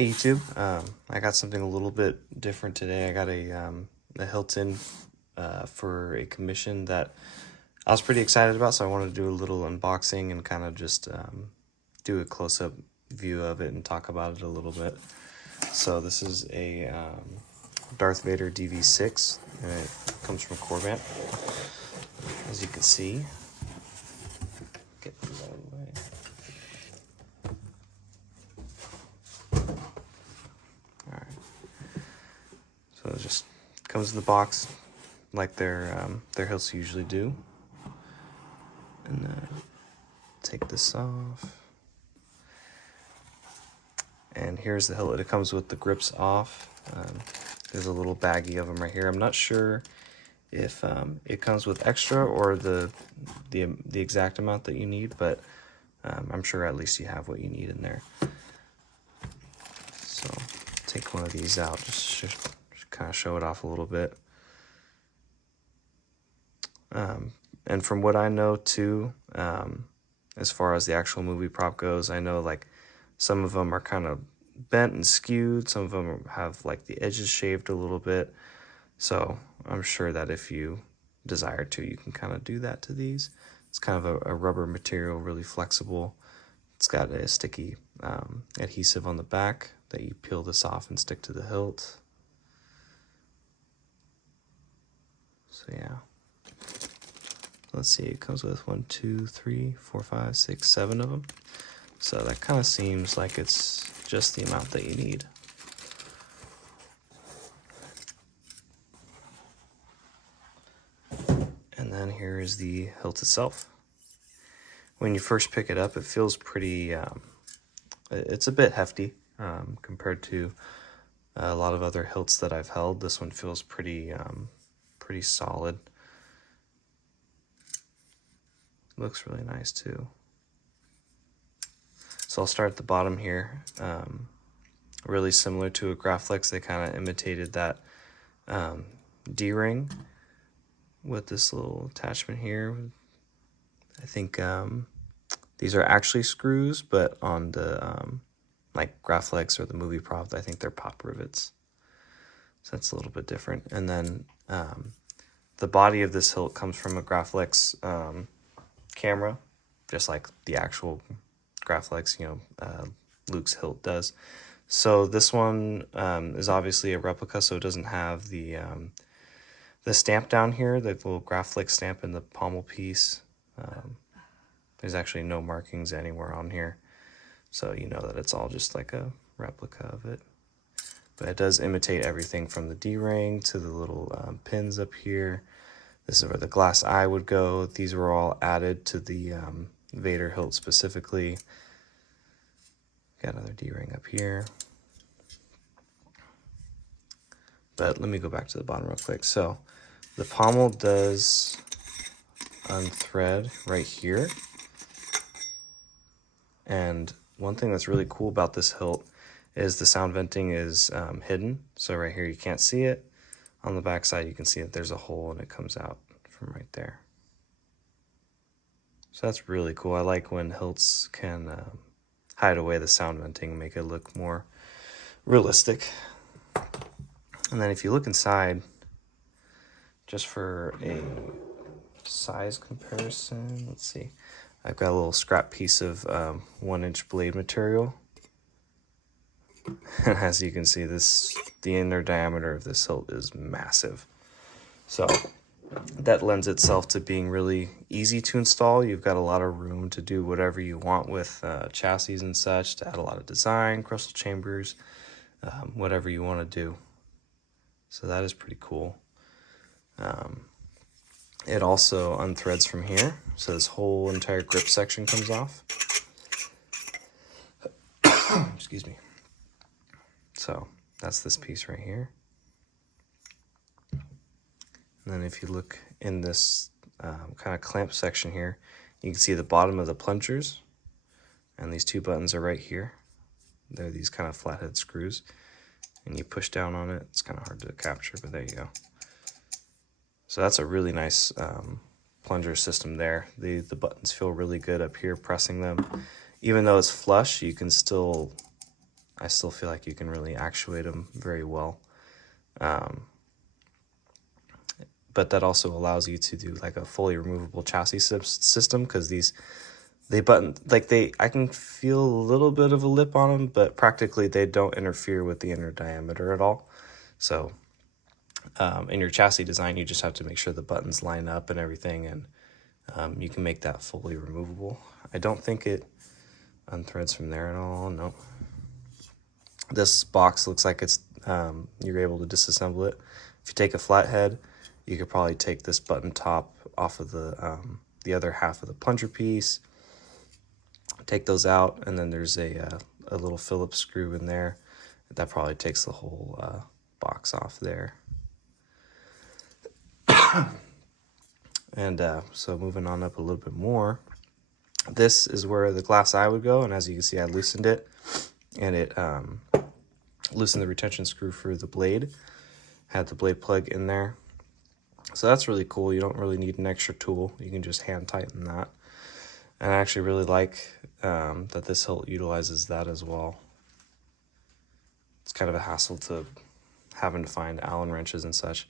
Hey YouTube, I got something a little bit different today. I got a hilt in for a commission that I was pretty excited about, so I wanted to do a little unboxing and kind of just do a close-up view of it and talk about it a little bit. So this is a Darth Vader DV6, and it comes from Korbanth, as you can see. Get these out of the way. So it just comes in the box like their hilts usually do. And take this off. And here's the hilt. It comes with the grips off. There's a little baggie of them right here. I'm not sure if it comes with extra or the exact amount that you need, but I'm sure at least you have what you need in there. So take one of these out, just kind of show it off a little bit. And from what I know too, as far as the actual movie prop goes, I know like some of them are kind of bent and skewed. Some of them have like the edges shaved a little bit. So I'm sure that if you desire to, you can kind of do that to these. It's kind of a rubber material, really flexible. It's got a sticky adhesive on the back that you peel this off and stick to the hilt. So yeah. Let's see, it comes with 1, 2, 3, 4, 5, 6, 7 of them. So that kind of seems like it's just the amount that you need. And then here is the hilt itself. When you first pick it up, it feels pretty, it's a bit hefty compared to a lot of other hilts that I've held. This one feels pretty solid. Looks really nice too. So I'll start at the bottom here. Really similar to a Graflex, they kind of imitated that D-ring with this little attachment here. I think these are actually screws, but on the like Graflex or the movie prop, I think they're pop rivets. So that's a little bit different. And then the body of this hilt comes from a Graflex camera, just like the actual Graflex, Luke's hilt does. So this one is obviously a replica, so it doesn't have the stamp down here, the little Graflex stamp in the pommel piece. There's actually no markings anywhere on here, so you know that it's all just like a replica of it. But it does imitate everything from the D-ring to the little pins up here. This is where the glass eye would go. These were all added to the Vader hilt specifically. Got another D-ring up here. But let me go back to the bottom real quick. So the pommel does unthread right here. And one thing that's really cool about this hilt is the sound venting is hidden. So right here you can't see it. On the back side you can see that there's a hole and it comes out from right there. So that's really cool. I like when hilts can hide away the sound venting and make it look more realistic. And then if you look inside, just for a size comparison, let's see. I've got a little scrap piece of 1-inch blade material. And as you can see, the inner diameter of this hilt is massive. So that lends itself to being really easy to install. You've got a lot of room to do whatever you want with chassis and such, to add a lot of design, crystal chambers, whatever you want to do. So that is pretty cool. It also unthreads from here, so this whole entire grip section comes off. Excuse me. So that's this piece right here. And then if you look in this kind of clamp section here, you can see the bottom of the plungers, and these two buttons are right here. They're these kind of flathead screws, and you push down on it. It's kind of hard to capture, but there you go. So that's a really nice plunger system there. The buttons feel really good up here pressing them. Even though it's flush, you can still I still feel like you can really actuate them very well. But that also allows you to do like a fully removable chassis system, because they button, like I can feel a little bit of a lip on them, but practically they don't interfere with the inner diameter at all. So in your chassis design, you just have to make sure the buttons line up and everything, and you can make that fully removable. I don't think it unthreads from there at all. No. This box looks like it's you're able to disassemble it. If you take a flathead, you could probably take this button top off of the other half of the plunger piece, take those out, and then there's a little Phillips screw in there. That probably takes the whole box off there. And so moving on up a little bit more, this is where the glass eye would go, and as you can see, I loosened it, and it loosened the retention screw for the blade, had the blade plug in there. So that's really cool. You don't really need an extra tool. You can just hand tighten that. And I actually really like that this hilt utilizes that as well. It's kind of a hassle to having to find Allen wrenches and such.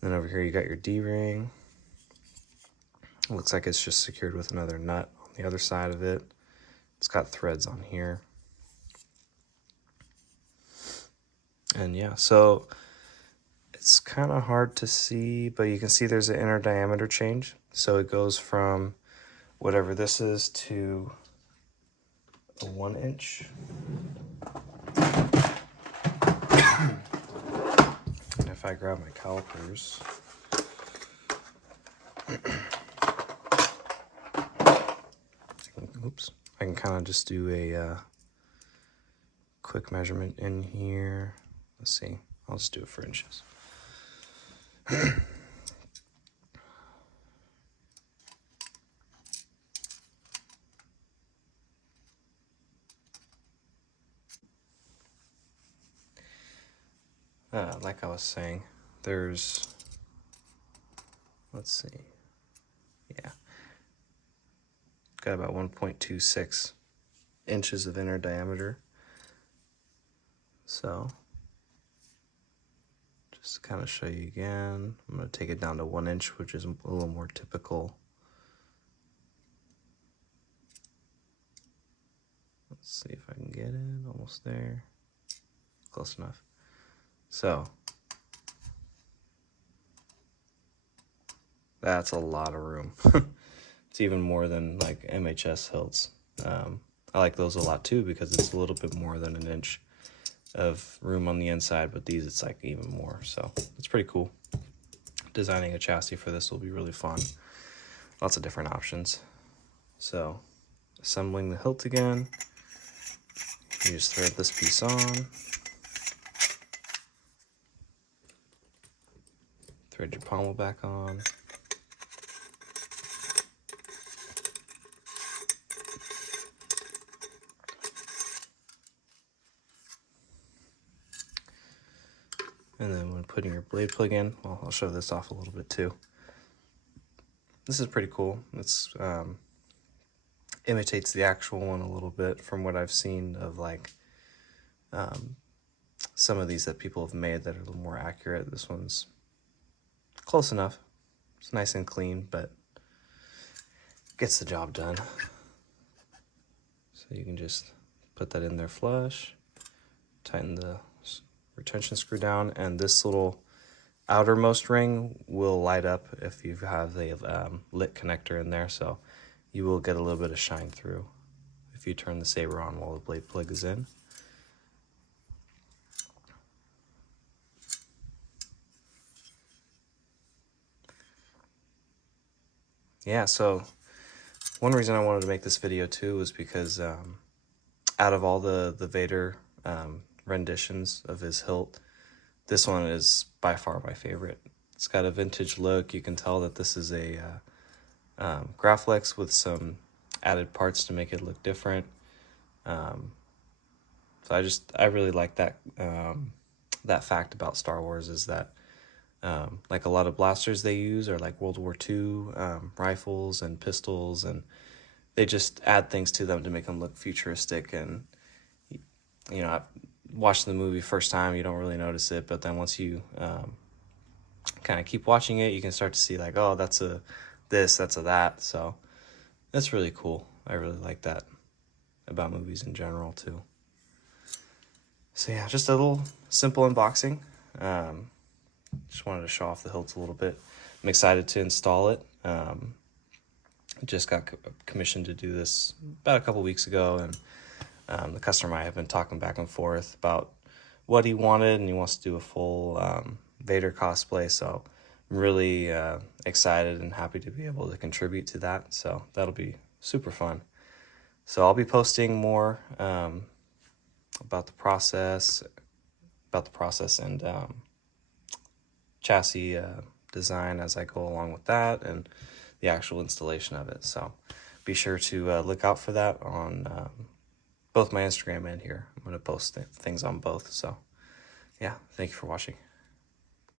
And then over here you got your D-ring. It looks like it's just secured with another nut on the other side of it. It's got threads on here. And yeah, so it's kind of hard to see, but you can see there's an inner diameter change. So it goes from whatever this is to a 1 inch. And if I grab my calipers, I can kind of just do a quick measurement in here. Let's see, I'll just do it for inches. Like I was saying, there's, let's see, yeah, got about 1.26 inches of inner diameter. So just to kind of show you again, I'm going to take it down to 1 inch, which is a little more typical. Let's see if I can get it, almost there, close enough. So that's a lot of room. It's even more than like MHS hilts. I like those a lot too, because it's a little bit more than 1 inch of room on the inside, but these it's like even more. So it's pretty cool. Designing a chassis for this will be really fun. Lots of different options. So assembling the hilt again, you just thread this piece on. Thread your pommel back on. And then when putting your blade plug in, well, I'll show this off a little bit too. This is pretty cool. It's imitates the actual one a little bit from what I've seen of like some of these that people have made that are a little more accurate. This one's close enough. It's nice and clean, but gets the job done. So you can just put that in there flush, tighten the retention screw down, and this little outermost ring will light up if you have the lit connector in there, so you will get a little bit of shine through if you turn the saber on while the blade plug is in. Yeah, so one reason I wanted to make this video too was because out of all the Vader renditions of his hilt, this one is by far my favorite. It's got a vintage look. You can tell that this is a Graflex with some added parts to make it look different. So I really like that that fact about Star Wars, is that like a lot of blasters they use are like World War II rifles and pistols, and they just add things to them to make them look futuristic. And you know, watching the movie first time, you don't really notice it, but then once you kind of keep watching it, you can start to see like, oh, that's a this, that's a that. So that's really cool. I really like that about movies in general too. So yeah, just a little simple unboxing. Just wanted to show off the hilt a little bit. I'm excited to install it. Just got commissioned to do this about a couple weeks ago, and the customer and I have been talking back and forth about what he wanted, and he wants to do a full Vader cosplay. So I'm really excited and happy to be able to contribute to that. So that'll be super fun. So I'll be posting more about the process and chassis design as I go along with that, and the actual installation of it. So be sure to look out for that on both my Instagram and here. I'm going to post things on both. So yeah, thank you for watching.